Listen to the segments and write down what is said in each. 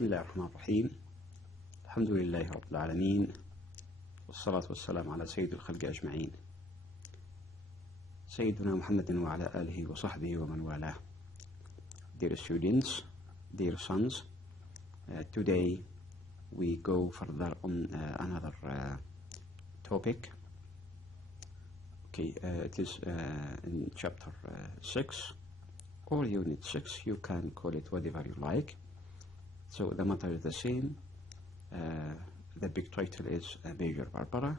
بسم الله الرحمن الرحيم. الحمد لله رب العالمين، والصلاة والسلام على سيد الخلق أجمعين، سيدنا محمد وعلى آله وصحبه ومن والاه. Dear students, dear sons, today we go further on another topic. It is in chapter 6 or unit 6, you can call it whatever you like. So the matter is the same. The big title is Major Barbara.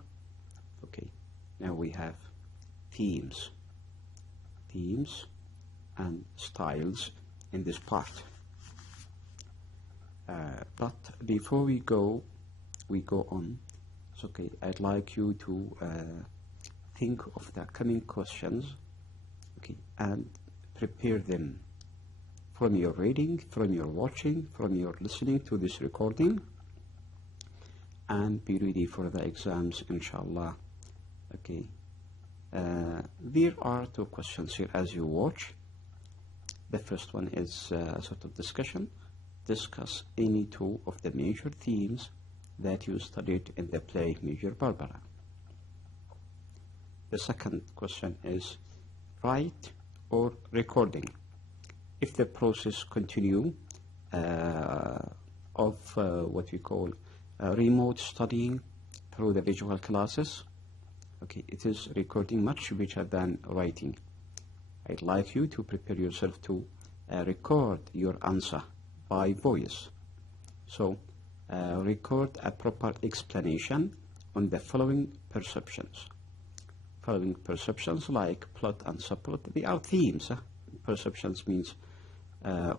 Now we have themes and styles in this part. But before we go on, it's okay. I'd like you to think of the coming questions, and prepare them from your reading, from your watching, from your listening to this recording, and be ready for the exams, inshallah. There are two questions here as you watch. The first one is a sort of discussion. Discuss any two of the major themes that you studied in the play Major Barbara. The second question is write or recording. If the process continue of what we call remote studying through the visual classes, it is recording much better than writing. I'd like you to prepare yourself to record your answer by voice. So record a proper explanation on the following perceptions. Following perceptions like plot and subplot, they are themes. Perceptions means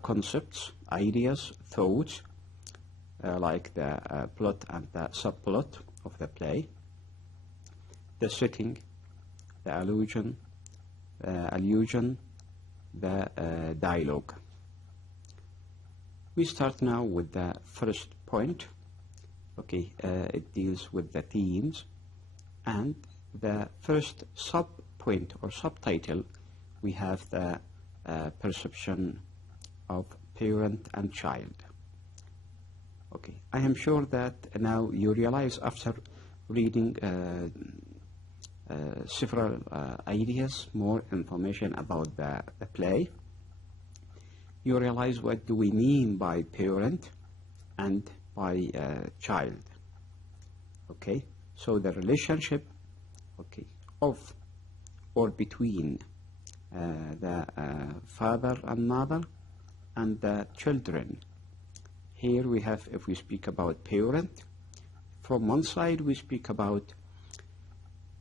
concepts, ideas, thoughts, like the plot and the subplot of the play. The setting, the allusion, the dialogue. We start now with the first point. It deals with the themes, and the first sub-point or subtitle, we have the perception of parent and child. I am sure that now you realize, after reading several ideas, more information about the play, you realize what do we mean by parent and by child. So the relationship of or between the father and mother and the children. Here we have, if we speak about parent, from one side we speak about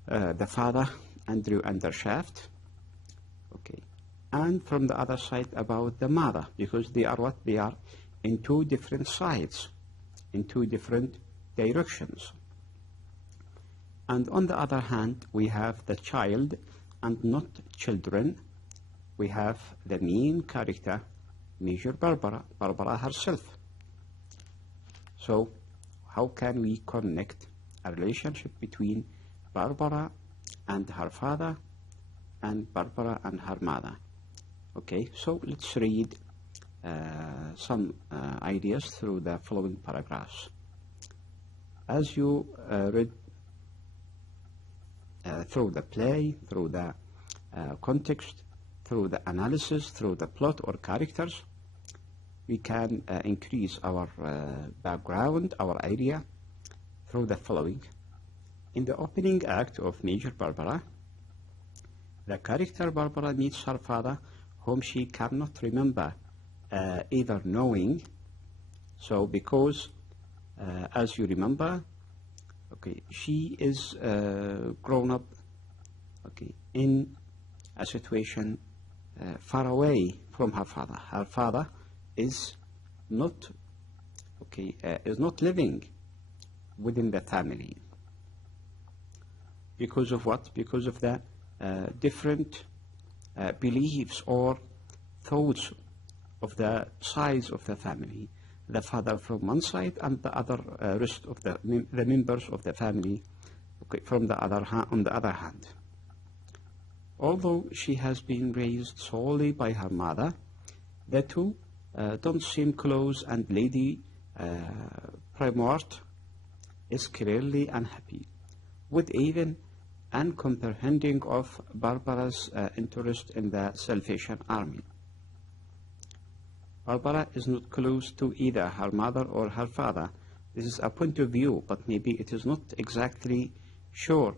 the father, Andrew Undershaft, and from the other side about the mother, because they are what they are, in two different sides, in two different directions. And on the other hand, we have the child, and not children. We have the main character, Major Barbara, Barbara herself. So how can we connect a relationship between Barbara and her father and Barbara and her mother? So let's read some ideas through the following paragraphs. As you read through the play, through the context, through the analysis, through the plot or characters, we can increase our background, our idea, through the following. In the opening act of Major Barbara, the character Barbara meets her father, whom she cannot remember either knowing. So because, as you remember, she is grown up in a situation far away from her father. Her father is not living within the family. Because of what? Because of the different beliefs or thoughts of the sides of the family. The father from one side, and the other rest of the members of the family from the other on the other hand. Although she has been raised solely by her mother, the two don't seem close, and Lady Primort is clearly unhappy with even uncomprehending of Barbara's interest in the Salvation Army. Barbara is not close to either her mother or her father. This is a point of view, but maybe it is not exactly sure.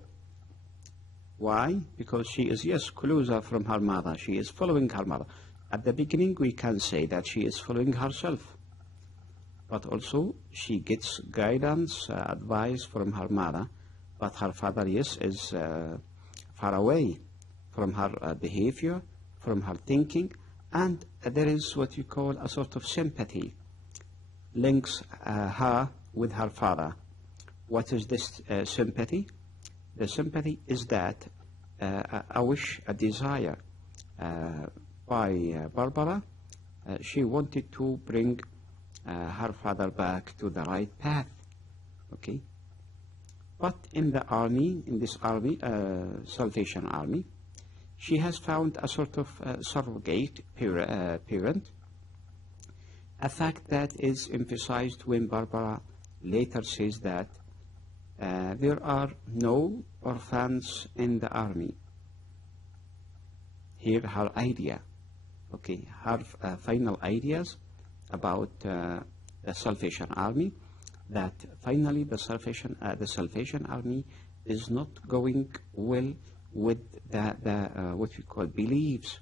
Why? Because she is, yes, closer from her mother. She is following her mother. At the beginning, we can say that she is following herself. But also, she gets guidance, advice from her mother. But her father, yes, is far away from her behavior, from her thinking. And there is what you call a sort of sympathy links her with her father. What is this sympathy? The sympathy is that a wish, a desire by Barbara. She wanted to bring her father back to the right path. Okay. But in the army, in this army, Salvation Army, she has found a sort of surrogate parent, a fact that is emphasized when Barbara later says that there are no orphans in the army. Here her idea, okay, her final ideas about the Salvation Army, that finally the Salvation Army is not going well with the what we call beliefs.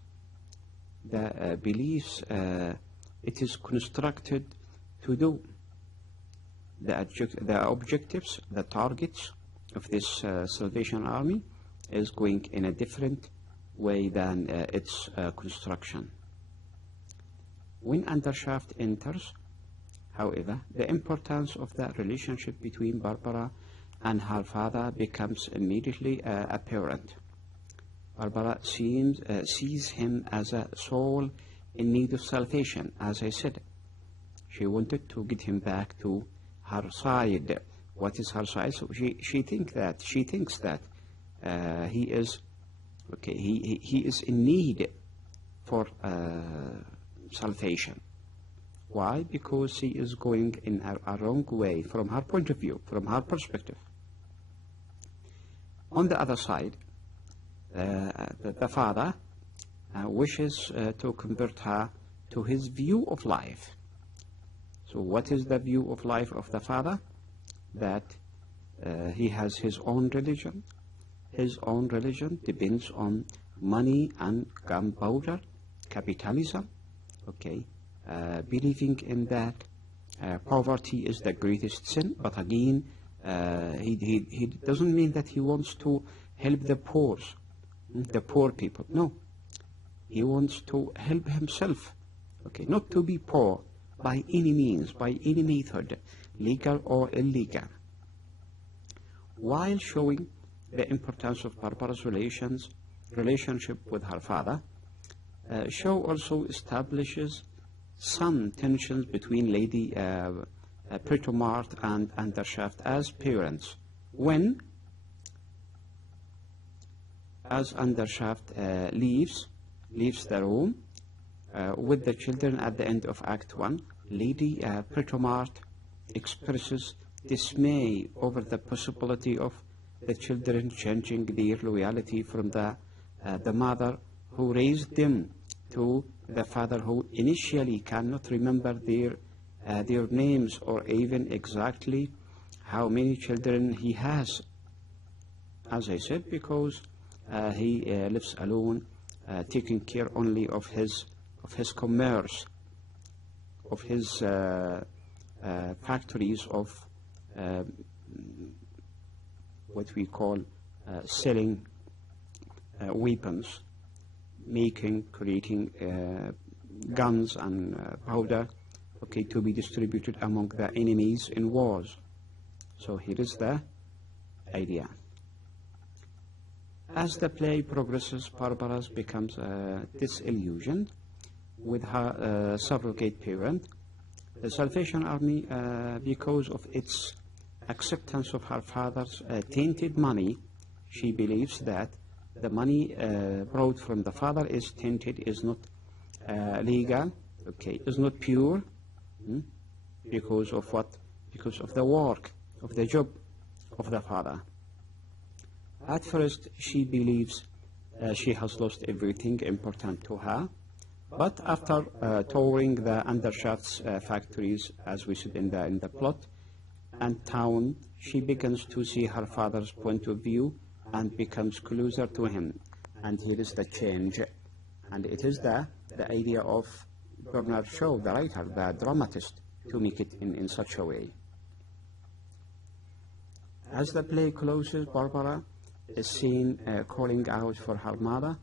The beliefs it is constructed to do. The objectives, the targets of this Salvation Army is going in a different way than its construction. When Undershaft enters, however, the importance of the relationship between Barbara and her father becomes immediately apparent. Barbara sees him as a soul in need of salvation. As I said, she wanted to get him back to her side. What is her side? So she thinks that he is okay. He is in need for salvation. Why? Because he is going in a wrong way from her point of view, from her perspective. On the other side, the father wishes to convert her to his view of life. So what is the view of life of the father? That he has his own religion. His own religion depends on money and gunpowder, capitalism, okay, believing in that poverty is the greatest sin, but again, he doesn't mean that he wants to help the poor people. No, he wants to help himself, okay, not to be poor by any means, by any method, legal or illegal. While showing the importance of Barbara's relationship with her father, show also establishes some tensions between Lady Britomart and Undershaft as parents. When, as Undershaft leaves the room with the children at the end of Act 1, Lady Britomart expresses dismay over the possibility of the children changing their loyalty from the mother who raised them to the father who initially cannot remember their names or even exactly how many children he has. As I said, because he lives alone, taking care only of his commerce, of his factories of what we call selling weapons, creating guns and powder, okay, to be distributed among the enemies in wars. So here is the idea. As the play progresses, Barbara becomes disillusioned with her surrogate parent. The Salvation Army, because of its acceptance of her father's tainted money, she believes that the money brought from the father is tainted, is not legal, okay, is not pure. Because of what? Because of the work, of the job of the father. At first, she believes she has lost everything important to her, but after touring the undershafts factories, as we said in the plot, and town, she begins to see her father's point of view and becomes closer to him. And here is the change. And it is the idea of Bernard Shaw, the writer, the dramatist, to make it in such a way. As the play closes, Barbara is seen calling out for her mother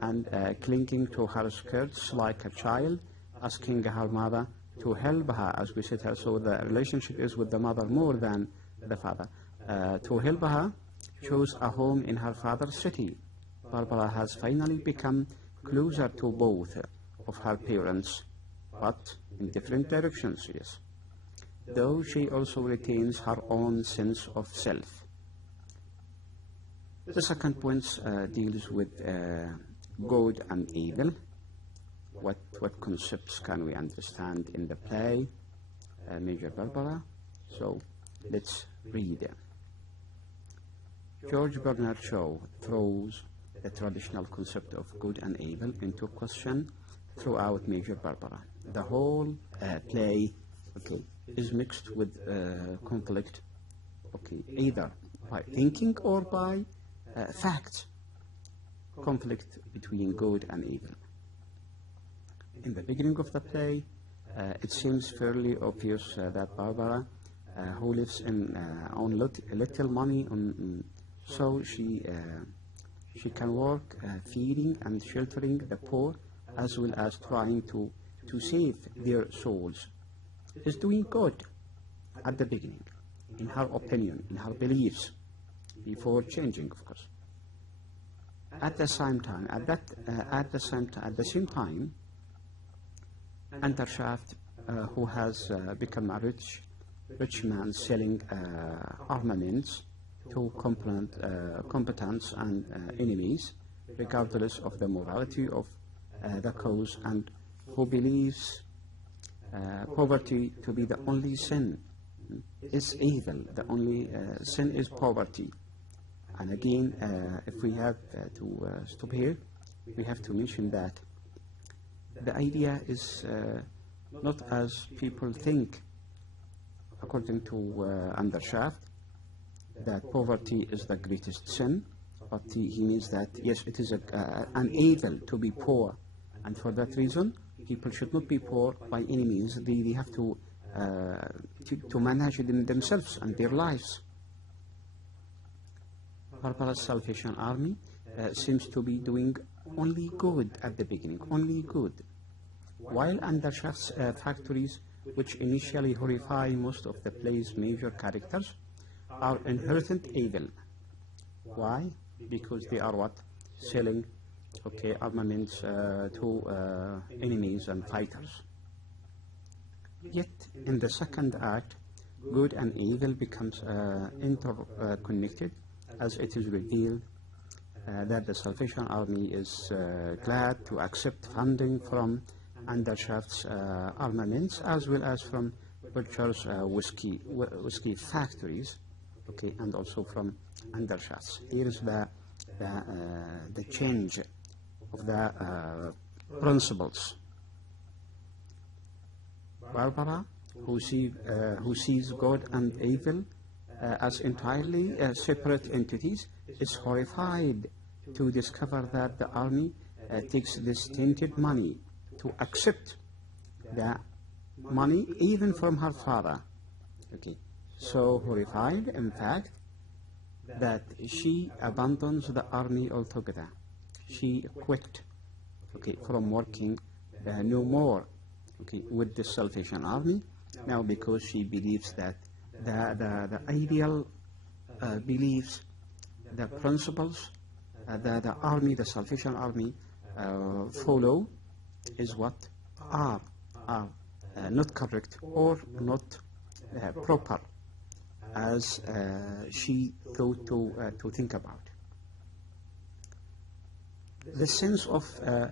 and clinging to her skirts like a child, asking her mother to help her, as we said her. So the relationship is with the mother more than the father. To help her choose a home in her father's city. Barbara has finally become closer to both of her parents, but in different directions, yes. Though she also retains her own sense of self. The second point deals with good and evil. What concepts can we understand in the play, Major Barbara? So let's read. George Bernard Shaw throws the traditional concept of good and evil into question throughout Major Barbara. The whole play, is mixed with conflict, either by thinking or by facts. Conflict between good and evil. In the beginning of the play, it seems fairly obvious that Barbara, who lives on little money, so she can work feeding and sheltering the poor, as well as trying to save their souls, is doing good at the beginning, in her opinion, in her beliefs, before changing, of course. At the same time, Undershaft, who has become a rich man selling armaments to combatants and enemies, regardless of the morality of the cause, and who believes poverty to be the only sin, is evil. The only sin is poverty. And again, if we have to stop here, we have to mention that the idea is not as people think, according to Undershaft, that poverty is the greatest sin, but he means that, yes, it is an evil to be poor, and for that reason, people should not be poor by any means. They have to manage themselves and their lives. Barbara's Salvation Army seems to be doing only good at the beginning, only good, while Undershaft's factories, which initially horrify most of the play's major characters, are inherent evil. Why? Because they are what? Selling armaments to enemies and fighters. Yet, in the second act, good and evil becomes interconnected, as it is revealed that the Salvation Army is glad to accept funding from Undershaft's armaments, as well as from Butcher's whiskey factories, and also from Undershaft's. Here is the change of the principles. Barbara, who sees good and evil as entirely separate entities, is horrified to discover that the army takes this tainted money, to accept the money even from her father. So horrified, in fact, that she abandons the army altogether. She quit from working no more with the Salvation Army, now because she believes that the ideal beliefs, the principles that the army, the Salvation Army, follow is what are not correct or not proper, as she thought to think about. The sense of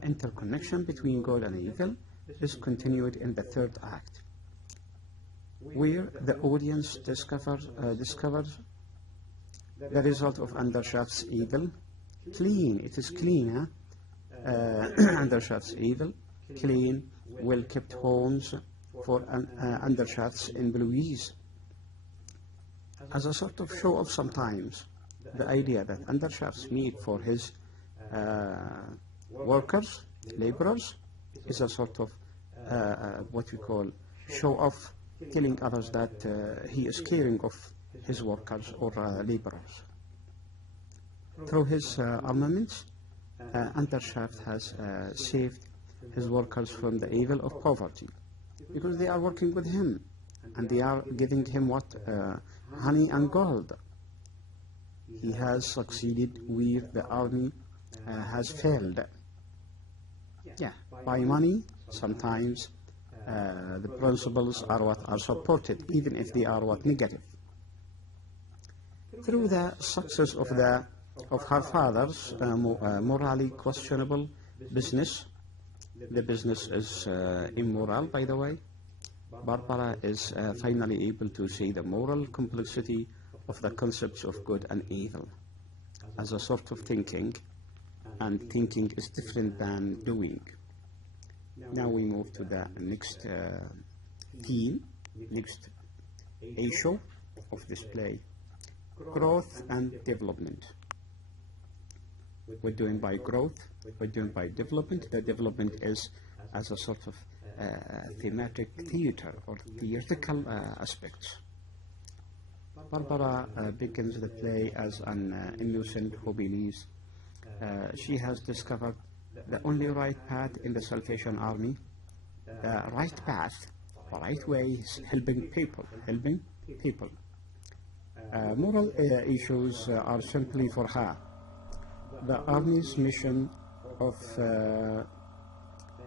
interconnection between good and evil is continued in the third act. where the audience discovers the result of Undershaft's evil. Clean, it is clean, huh? Undershaft's evil, clean, well-kept homes for Undershaft's employees. As a sort of show of sometimes, the idea that Undershafts need for his workers, laborers, is a sort of what we call show off, telling others that he is caring of his workers or laborers. Through his armaments, Undershaft has saved his workers from the evil of poverty, because they are working with him and they are giving him what? Honey and gold. He has succeeded where the army has failed. Yeah, by money, sometimes the principles are what are supported, even if they are what negative. Through the success of her father's morally questionable business, the business is immoral, by the way, Barbara is finally able to see the moral complexity of the concepts of good and evil as a sort of thinking, and thinking is different than doing. Now we move to the next theme, next issue of this play: growth and development. We're doing by growth, we're doing by development. The development is as a sort of thematic theater or theatrical aspects. Barbara begins the play as an innocent who believes she has discovered the only right path in the Salvation Army. The right path, the right way is helping people, moral issues are simply for her. The Army's mission of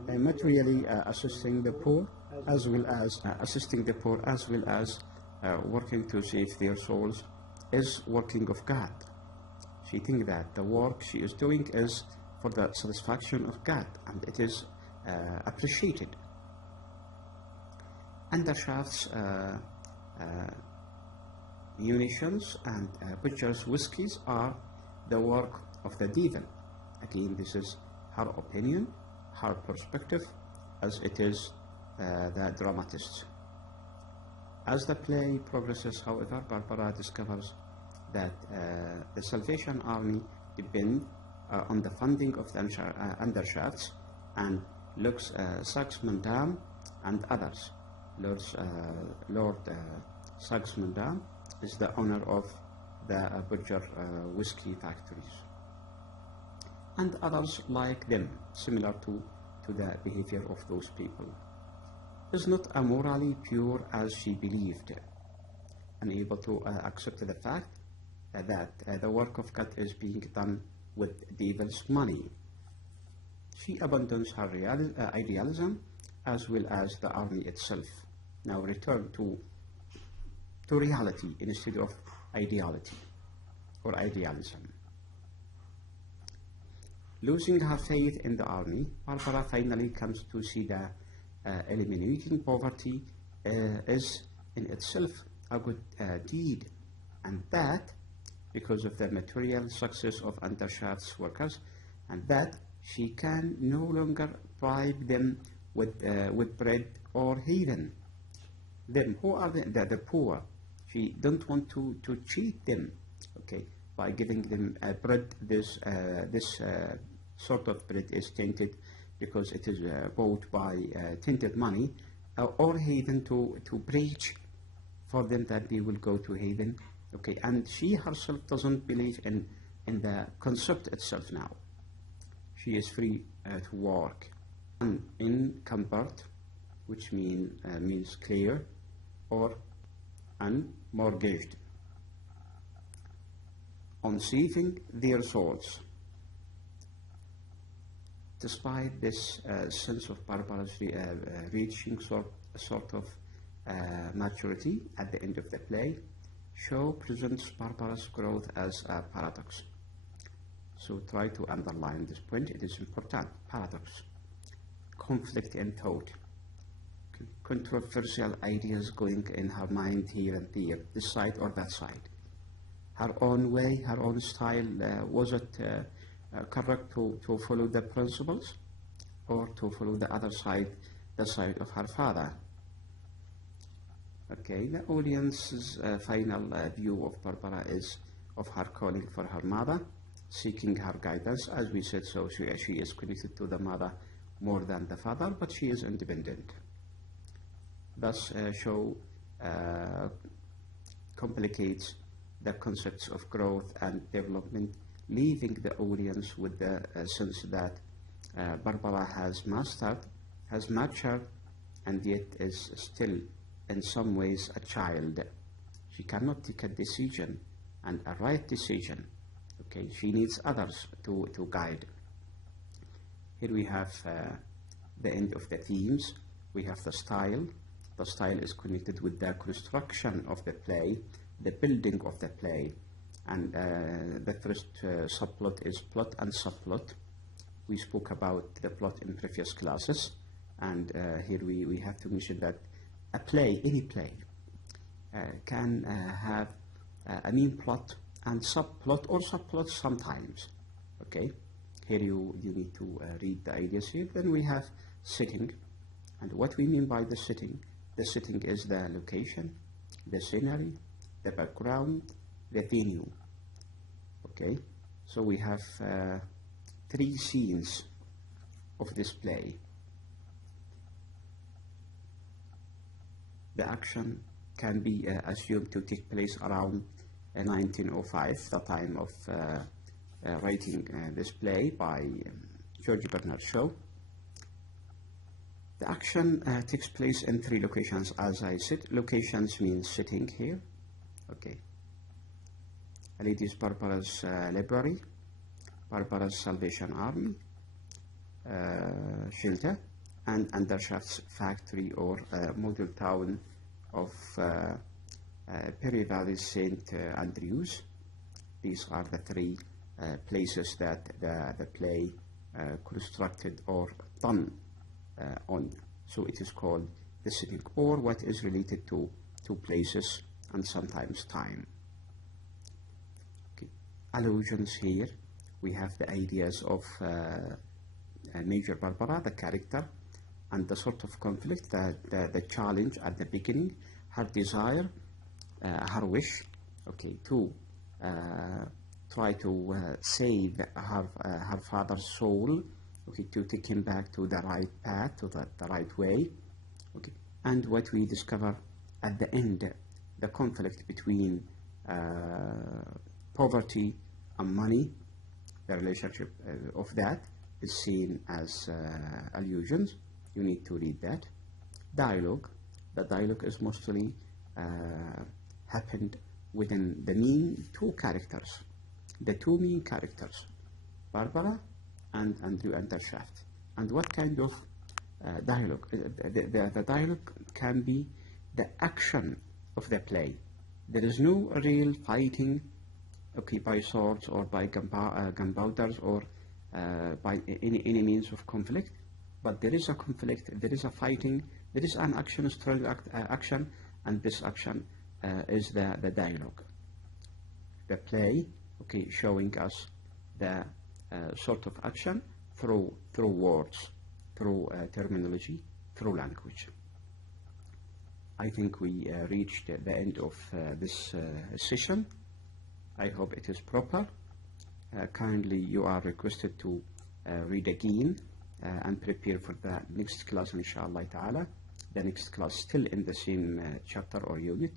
materially assisting the poor, as well as working to save their souls, is working of God. She thinks that the work she is doing is for the satisfaction of God, and it is appreciated. Undershaft's munitions and butcher's whiskies are the work of the devil. Again, this is her opinion, her perspective, as it is the dramatist's. As the play progresses, however, Barbara discovers that the Salvation Army depend on the funding of the Undershafts, and looks Saxe-Mundam and others. Lord Saxe-Mundam is the owner of the butcher whiskey factories, and others like them, similar to the behavior of those people, is not morally pure as she believed, unable to accept the fact that the work of God is being done with devil's money. She abandons her idealism as well as the army itself. Now return to reality instead of ideality or idealism. Losing her faith in the army, Barbara finally comes to see that eliminating poverty is in itself a good deed, and that because of the material success of Undershaft's workers, and that she can no longer bribe them with bread or heathen. Them, who are the poor? She don't want to cheat them, okay, by giving them bread. This sort of bread is tainted because it is bought by tainted money, or heathen to preach for them that they will go to heathen, okay, and she herself doesn't believe in the concept itself now. She is free to work. Unencumbered, which means clear, or unmortgaged, on saving their souls. Despite this sense of Barbara's reaching sort of maturity at the end of the play, Shaw presents Barbara's growth as a paradox. So try to underline this point, it is important. Paradox, conflict in thought. controversial ideas going in her mind here and there, this side or that side. Her own way, her own style, was it correct to follow the principles or to follow the other side, the side of her father? Okay, the audience's final view of Barbara is of her calling for her mother, seeking her guidance, as we said, so she is connected to the mother more than the father, but she is independent. Thus, show complicates the concepts of growth and development, leaving the audience with the sense that Barbara has matured, and yet is still in some ways a child. She cannot take a decision, and a right decision. Okay, she needs others to guide. Here we have the end of the themes. We have the style. The style is connected with the construction of the play, the building of the play. And the first subplot is plot and subplot. We spoke about the plot in previous classes. And here we have to mention that a play, any play, can have a main plot and subplot or subplots sometimes. Okay, here you need to read the ideas here. Then we have setting, and what we mean by the setting is the location, the scenery, the background, the venue. Okay, so we have 3 scenes of this play. The action can be assumed to take place around 1905, the time of writing this play by George Bernard Shaw. The action takes place in 3 locations, as I said. Locations means setting here. Okay. Lady Barbara's library, Barbara's Salvation Army, shelter, and Undershaft's factory or model town of Perry Valley St. Andrews. These are the 3 places that the play constructed or done on. So it is called the setting, or what is related to places and sometimes time. Okay. Allusions here. We have the ideas of Major Barbara, the character, and the sort of conflict, the challenge at the beginning, her desire, her wish, okay, to try to save her father's soul, okay, to take him back to the right path, to the right way, okay, and what we discover at the end, the conflict between poverty and money. The relationship of that is seen as allusions. You need to read that. Dialogue. The dialogue is mostly happened within the main 2 characters. The 2 main characters, Barbara and Andrew Undershaft. And what kind of dialogue? The dialogue can be the action of the play. There is no real fighting, okay, by swords or by gunpowders or by any means of conflict, but there is a conflict, there is a fighting, there is an action, strong action, and this action is the dialogue. The play, okay, showing us the sort of action through words, through terminology, through language. I think we reached the end of this session. I hope it is proper. Kindly you are requested to read again and prepare for the next class, inshallah ta'ala. The next class still in the same chapter or unit,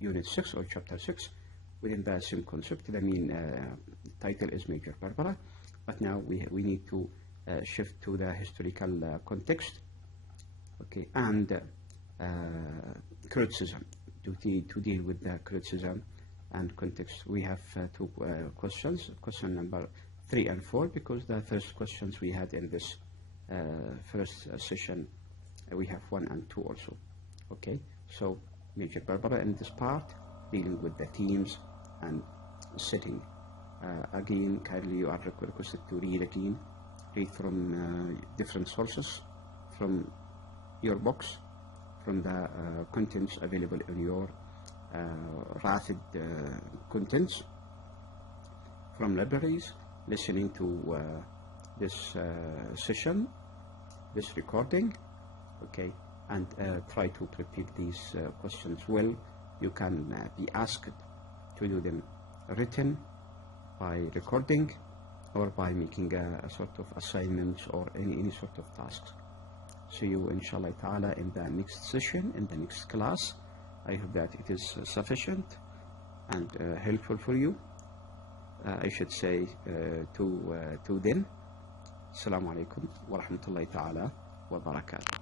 unit 6 or chapter 6, within the same concept. The main title is Major Barbara, but now we need to shift to the historical context, okay, and criticism, to deal with the criticism and context. We have 2 questions, question number 3 and 4, because the first questions we had in this first session, we have 1 and 2 also. Okay, so Major Barbara in this part, dealing with the themes and setting. Again, kindly you are requested to read again, read from different sources, from your books from the contents available in your rapid contents from libraries, listening to this session, this recording, okay, and try to prepare these questions well. You can be asked to do them written by recording or by making a sort of assignments or any sort of tasks. See you inshallah ta'ala in the next session, in the next class. I hope that it is sufficient and helpful for you. I should say to them. Assalamu alaikum wa rahmatullahi ta'ala wa barakatuh.